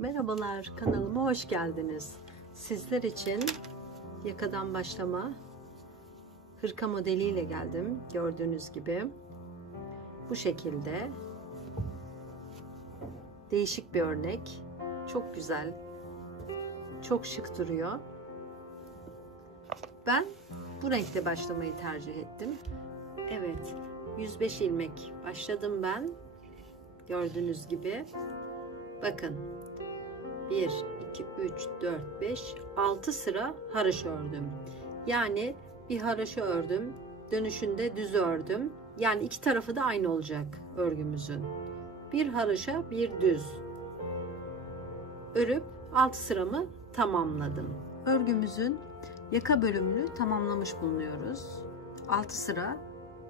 Merhabalar, kanalıma hoş geldiniz. Sizler için yakadan başlama hırka modeliyle geldim. Gördüğünüz gibi bu şekilde değişik bir örnek. Çok güzel, çok şık duruyor. Ben bu renkte başlamayı tercih ettim. Evet, 105 ilmek başladım ben. Gördüğünüz gibi. Bakın. 1, 2, 3, 4, 5, 6 sıra haroşa ördüm. Yani bir haroşa ördüm. Dönüşünde düz ördüm. Yani iki tarafı da aynı olacak örgümüzün. Bir haroşa, bir düz. Örüp 6 sıramı tamamladım. Örgümüzün yaka bölümünü tamamlamış bulunuyoruz. 6 sıra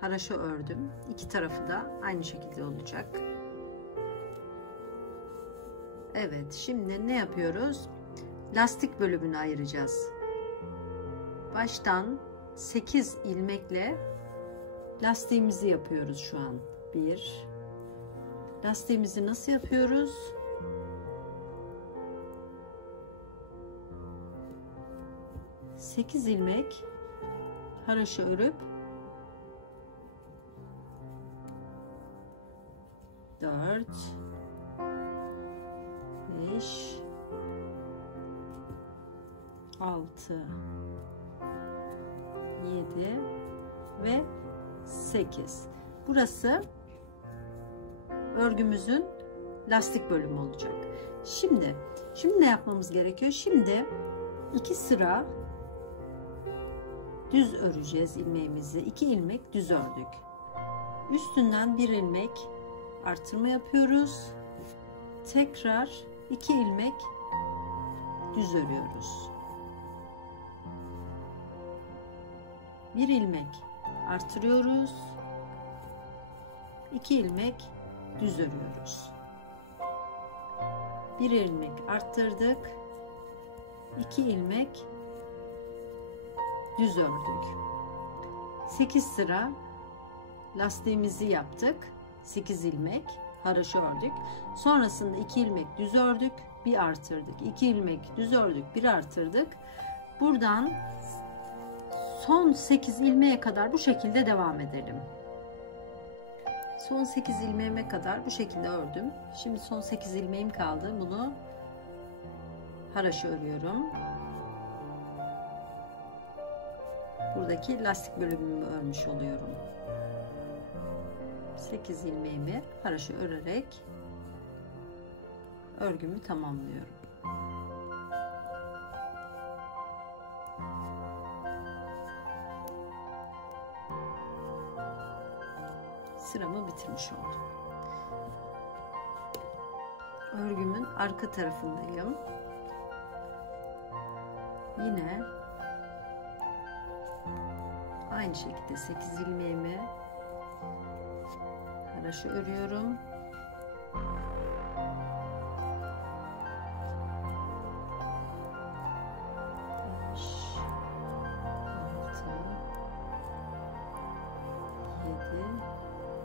haroşa ördüm. İki tarafı da aynı şekilde olacak. Evet, şimdi ne yapıyoruz? Lastik bölümünü ayıracağız. Baştan 8 ilmekle lastiğimizi yapıyoruz şu an. 1. Lastiğimizi nasıl yapıyoruz? Sekiz ilmek haroşa örüp 4, 5, 6, 7 ve 8. Burası örgümüzün lastik bölümü olacak. Şimdi ne yapmamız gerekiyor? Şimdi 2 sıra düz öreceğiz ilmeğimizi. 2 ilmek düz ördük. Üstünden 1 ilmek artırma yapıyoruz. Tekrar 2 ilmek düz örüyoruz. 1 ilmek artırıyoruz. 2 ilmek düz örüyoruz. 1 ilmek arttırdık. 2 ilmek düz ördük. 8 sıra lastiğimizi yaptık. 8 ilmek haroşa ördük. Sonrasında 2 ilmek düz ördük, bir artırdık. 2 ilmek düz ördük, bir artırdık. Buradan son 8 ilmeğe kadar bu şekilde devam edelim. Son 8 ilmeğime kadar bu şekilde ördüm. Şimdi son 8 ilmeğim kaldı. Bunu haroşa örüyorum. Buradaki lastik bölümümü örmüş oluyorum. 8 ilmeğimi haroşa örerek örgümü tamamlıyorum. Sıramı bitirmiş oldum. Örgümün arka tarafındayım. Yine aynı şekilde 8 ilmeğimi haroşa örüyorum.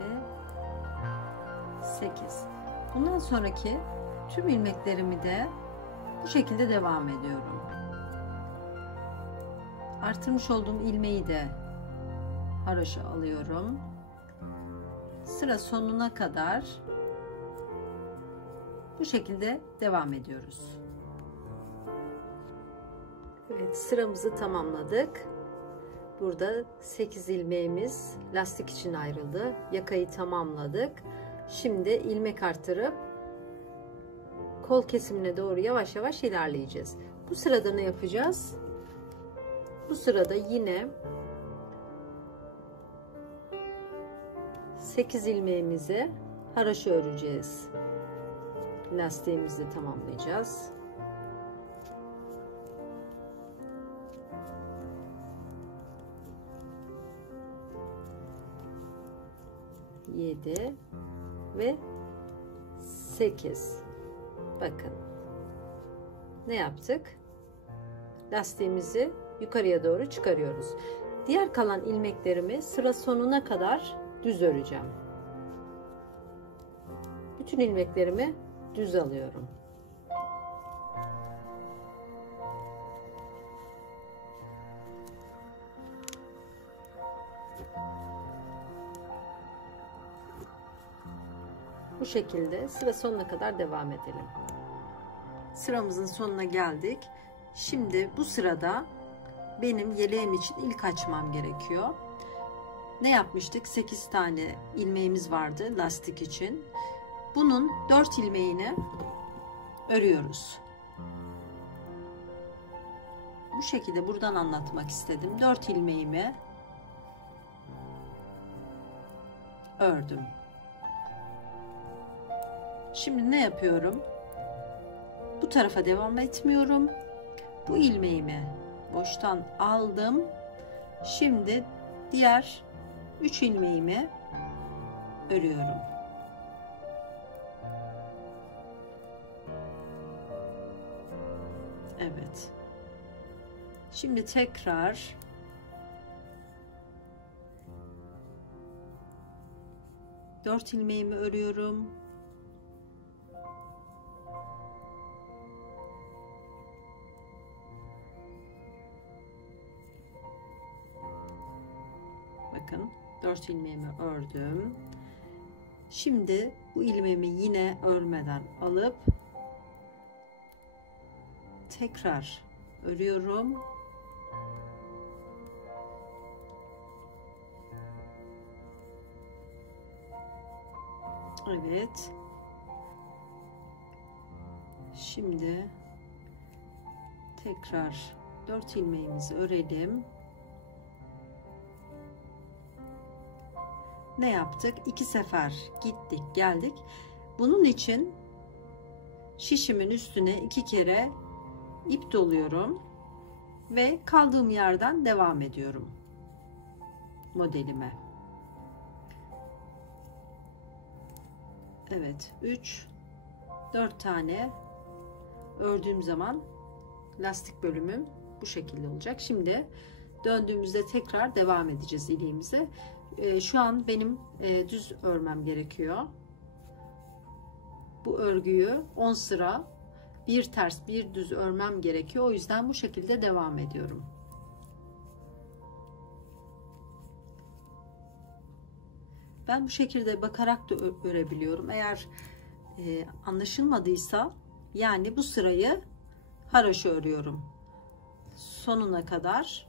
Ve 8. Bundan sonraki tüm ilmeklerimi de bu şekilde devam ediyorum. Artırmış olduğum ilmeği de haroşa alıyorum. Sıra sonuna kadar bu şekilde devam ediyoruz. Evet, sıramızı tamamladık. Burada 8 ilmeğimiz lastik için ayrıldı. Yakayı tamamladık. Şimdi ilmek artırıp kol kesimine doğru yavaş yavaş ilerleyeceğiz. Bu sırada ne yapacağız? Bu sırada yine 8 ilmeğimizi haroşa öreceğiz. Lastiğimizi tamamlayacağız. Yedi ve 8. Bakın. Ne yaptık? Lastiğimizi yukarıya doğru çıkarıyoruz. Diğer kalan ilmeklerimi sıra sonuna kadar düz öreceğim. Bütün ilmeklerimi düz alıyorum. Bu şekilde sıra sonuna kadar devam edelim. Sıramızın sonuna geldik. Şimdi bu sırada benim yeleğim için ilk açmam gerekiyor. Ne yapmıştık? 8 tane ilmeğimiz vardı lastik için. Bunun 4 ilmeğini örüyoruz. Bu şekilde buradan anlatmak istedim. 4 ilmeğimi ördüm. Şimdi ne yapıyorum? Bu tarafa devam etmiyorum. Bu ilmeğimi boştan aldım. Şimdi diğer 3 ilmeğimi örüyorum. Evet. Şimdi tekrar dört ilmeğimi örüyorum. Bakın 4 ilmeğimi ördüm. Şimdi bu ilmeğimi yine örmeden alıp tekrar örüyorum. Evet. Şimdi tekrar 4 ilmeğimizi örelim. Ne yaptık? 2 sefer gittik, geldik. Bunun için şişimin üstüne 2 kere ip doluyorum ve kaldığım yerden devam ediyorum modelime. Evet, 4 tane ördüğüm zaman lastik bölümüm bu şekilde olacak. Şimdi döndüğümüzde tekrar devam edeceğiz iliğimize. Şu an benim düz örmem gerekiyor. Bu örgüyü 10 sıra bir ters bir düz örmem gerekiyor. O yüzden bu şekilde devam ediyorum. Ben bu şekilde bakarak da örebiliyorum. Eğer anlaşılmadıysa, yani bu sırayı haroşa örüyorum. Sonuna kadar,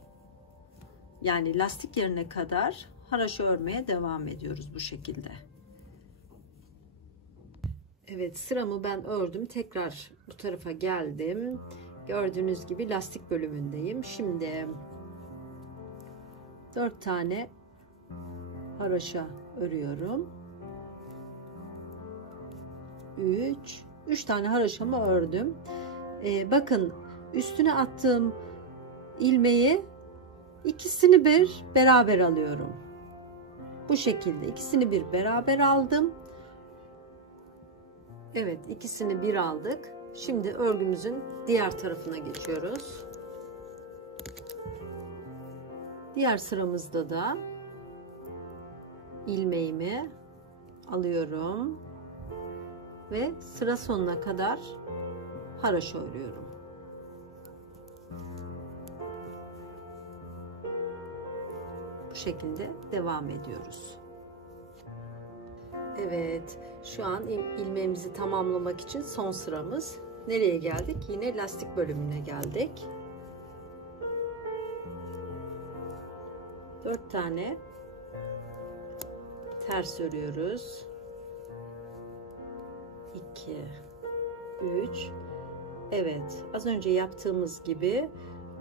yani lastik yerine kadar haroşa örmeye devam ediyoruz bu şekilde. Evet, sıramı ben ördüm. Tekrar bu tarafa geldim. Gördüğünüz gibi lastik bölümündeyim. Şimdi 4 tane haroşa örüyorum. 3 tane haroşamı ördüm. Bakın üstüne attığım ilmeği ikisini bir beraber alıyorum. Bu şekilde ikisini bir beraber aldım. Evet, ikisini bir aldık. Şimdi örgümüzün diğer tarafına geçiyoruz. Diğer sıramızda da ilmeğimi alıyorum ve sıra sonuna kadar haroşa örüyorum. Bu şekilde devam ediyoruz. Evet, şu an ilmeğimizi tamamlamak için son sıramız. Nereye geldik? Yine lastik bölümüne geldik. 4 tane ters örüyoruz. 2 3. Evet, az önce yaptığımız gibi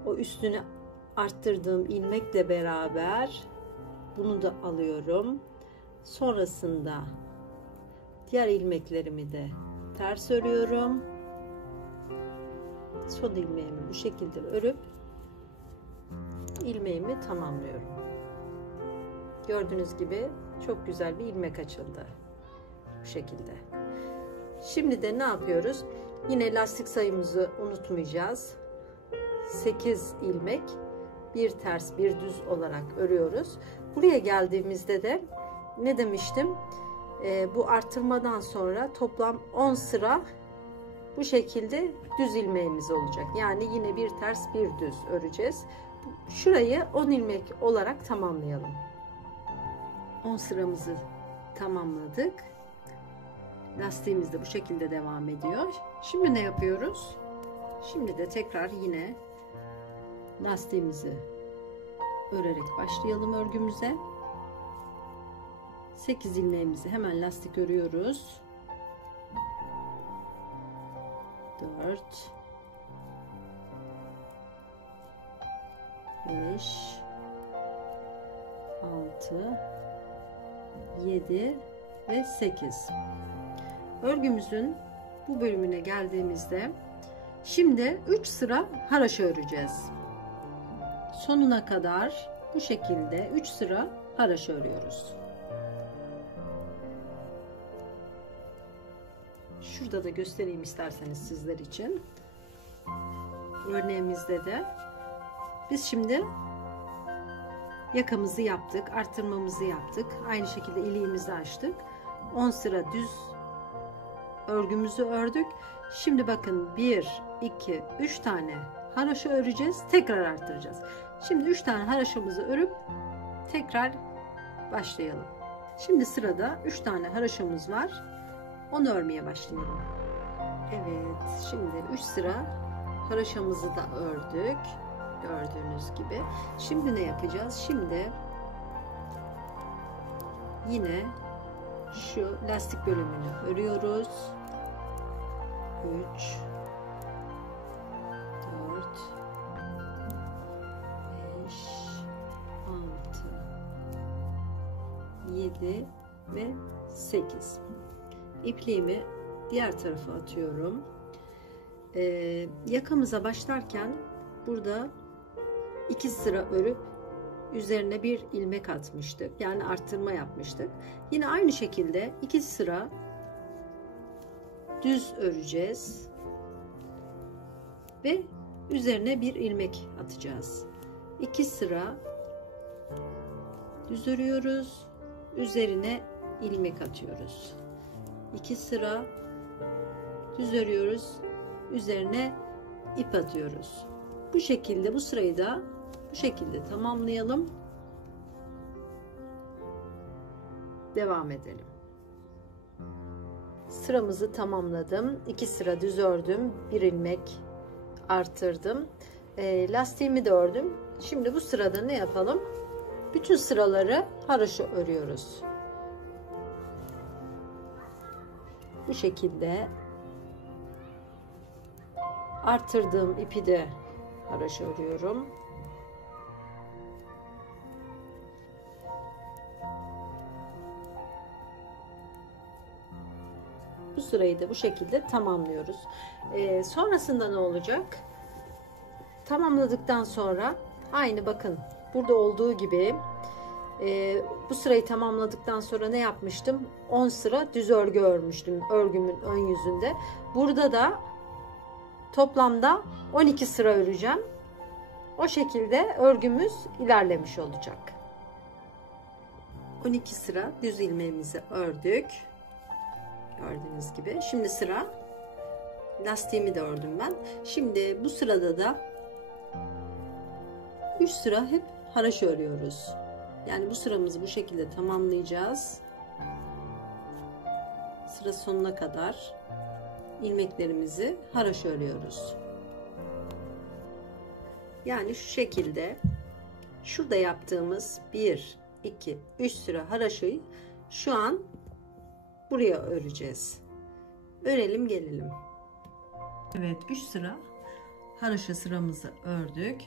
o üstüne arttırdığım ilmekle beraber bunu da alıyorum. Sonrasında diğer ilmeklerimi de ters örüyorum. Son ilmeğimi bu şekilde örüp ilmeğimi tamamlıyorum. Gördüğünüz gibi çok güzel bir ilmek açıldı. Bu şekilde. Şimdi de ne yapıyoruz? Yine lastik sayımızı unutmayacağız. 8 ilmek, bir ters bir düz olarak örüyoruz. Buraya geldiğimizde de ne demiştim? Bu artırmadan sonra toplam 10 sıra bu şekilde düz ilmeğimiz olacak. Yani yine bir ters bir düz öreceğiz. Şurayı 10 ilmek olarak tamamlayalım. 10 sıramızı tamamladık. Lastiğimiz de bu şekilde devam ediyor. Şimdi ne yapıyoruz? Şimdi de tekrar yine lastiğimizi örerek başlayalım örgümüze. 8 ilmeğimizi hemen lastik örüyoruz. 4 5 6 7 ve 8. Örgümüzün bu bölümüne geldiğimizde şimdi 3 sıra haraşo öreceğiz. Sonuna kadar bu şekilde 3 sıra haraşo örüyoruz. Şurada da göstereyim isterseniz sizler için. Örneğimizde de biz şimdi yakamızı yaptık, arttırmamızı yaptık. Aynı şekilde iliğimizi açtık. 10 sıra düz örgümüzü ördük. Şimdi bakın 1, 2, 3 tane haraşo öreceğiz. Tekrar arttıracağız. Şimdi 3 tane haraşomuzu örüp tekrar başlayalım. Şimdi sırada 3 tane haraşomuz var. Onu örmeye başlayalım. Evet, şimdi 3 sıra haraşomuzu da ördük. Gördüğünüz gibi. Şimdi ne yapacağız? Şimdi yine şu lastik bölümünü örüyoruz. 3 4 5 6 7 ve 8. İpliğimi diğer tarafa atıyorum. Yakamıza başlarken burada 2 sıra örüp üzerine bir ilmek atmıştık. Yani arttırma yapmıştık. Yine aynı şekilde 2 sıra düz öreceğiz. Ve üzerine bir ilmek atacağız. 2 sıra düz örüyoruz. Üzerine ilmek atıyoruz. 2 sıra düz örüyoruz. Üzerine ip atıyoruz. Bu şekilde bu sırayı da bu şekilde tamamlayalım. Devam edelim. Sıramızı tamamladım. 2 sıra düz ördüm. Bir ilmek arttırdım. Lastiğimi de ördüm. Şimdi bu sırada ne yapalım? Bütün sıraları haraşo örüyoruz. Bu şekilde arttırdığım ipi de haraşo örüyorum. Bu sırayı da bu şekilde tamamlıyoruz. Sonrasında ne olacak? Tamamladıktan sonra aynı bakın burada olduğu gibi bu sırayı tamamladıktan sonra ne yapmıştım? 10 sıra düz örgü örmüştüm örgümün ön yüzünde. Burada da toplamda 12 sıra öreceğim. O şekilde örgümüz ilerlemiş olacak. 12 sıra düz ilmeğimizi ördük. Gördüğünüz gibi. Şimdi sıra lastiğimi de ördüm ben. Şimdi bu sırada da 3 sıra hep haraşo örüyoruz. Yani bu sıramızı bu şekilde tamamlayacağız. Sıra sonuna kadar ilmeklerimizi haraşo örüyoruz. Yani şu şekilde şurada yaptığımız 1, 2, 3 sıra haraşoyu şu an buraya öreceğiz. Örelim gelelim. Evet, 3 sıra haraşo sıramızı ördük.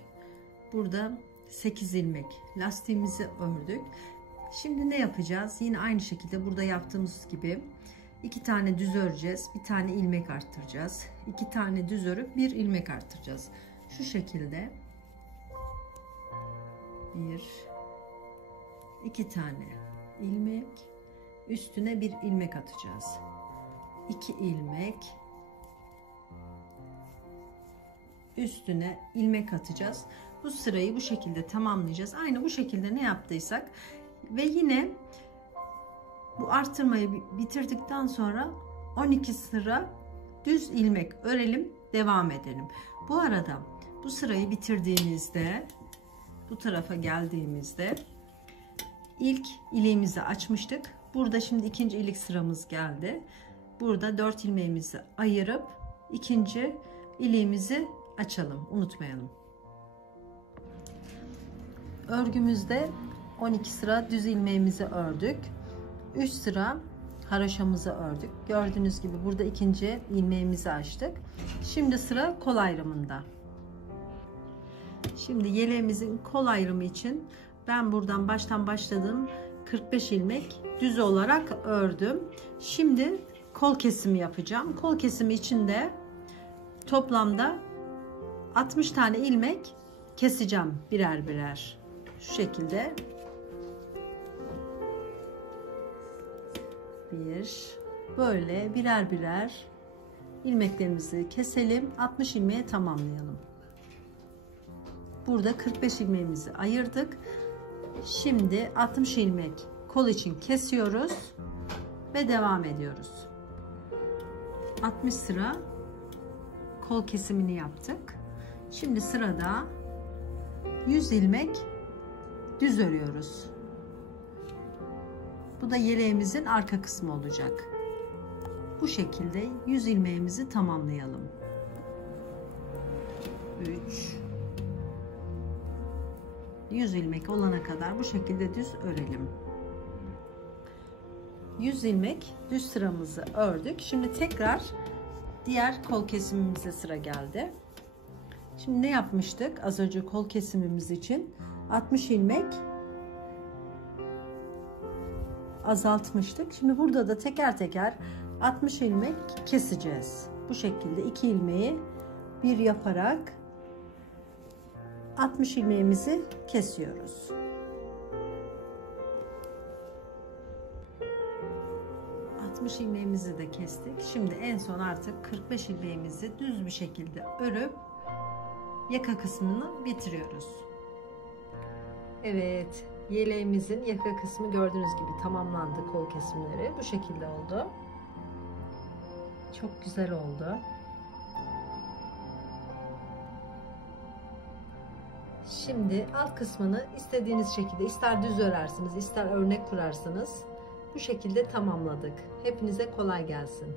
Burada 8 ilmek lastiğimizi ördük. Şimdi ne yapacağız? Yine aynı şekilde burada yaptığımız gibi 2 tane düz öreceğiz. Bir tane ilmek arttıracağız. 2 tane düz örüp bir ilmek arttıracağız. Şu şekilde 1 2 tane ilmek, üstüne bir ilmek atacağız. 2 ilmek, üstüne ilmek atacağız. Bu sırayı bu şekilde tamamlayacağız. Aynı bu şekilde ne yaptıysak ve yine bu artırmayı bitirdikten sonra 12 sıra düz ilmek örelim, devam edelim. Bu arada bu sırayı bitirdiğimizde bu tarafa geldiğimizde ilk iliğimizi açmıştık. Burada şimdi ikinci ilik sıramız geldi. burada 4 ilmeğimizi ayırıp ikinci iliğimizi açalım. Unutmayalım. Örgümüzde 12 sıra düz ilmeğimizi ördük. 3 sıra haroşamızı ördük. Gördüğünüz gibi burada ikinci ilmeğimizi açtık. Şimdi sıra kol ayrımında. Şimdi yeleğimizin kol ayrımı için ben buradan baştan başladım. 45 ilmek düz olarak ördüm. Şimdi kol kesimi yapacağım. Kol kesimi için de toplamda 60 tane ilmek keseceğim birer birer. Şu şekilde. Böyle birer birer ilmeklerimizi keselim. 60 ilmeğe tamamlayalım. Burada 45 ilmeğimizi ayırdık. Şimdi 60 ilmek kol için kesiyoruz ve devam ediyoruz. 60 sıra kol kesimini yaptık. Şimdi sırada 100 ilmek düz örüyoruz. Bu da yeleğimizin arka kısmı olacak. Bu şekilde 100 ilmeğimizi tamamlayalım. 3 100 ilmek olana kadar bu şekilde düz örelim. 100 ilmek düz sıramızı ördük. Şimdi tekrar diğer kol kesimimize sıra geldi. Şimdi ne yapmıştık? Az önce kol kesimimiz için 60 ilmek azaltmıştık. Şimdi burada da teker teker 60 ilmek keseceğiz. Bu şekilde 2 ilmeği bir yaparak 60 ilmeğimizi kesiyoruz. ilmeğimizi de kestik. Şimdi en son artık 45 ilmeğimizi düz bir şekilde örüp yaka kısmını bitiriyoruz. Evet, yeleğimizin yaka kısmı gördüğünüz gibi tamamlandı. Kol kesimleri bu şekilde oldu. Çok güzel oldu. Şimdi alt kısmını istediğiniz şekilde ister düz örersiniz, ister örnek kurarsınız. Bu şekilde tamamladık. Hepinize kolay gelsin.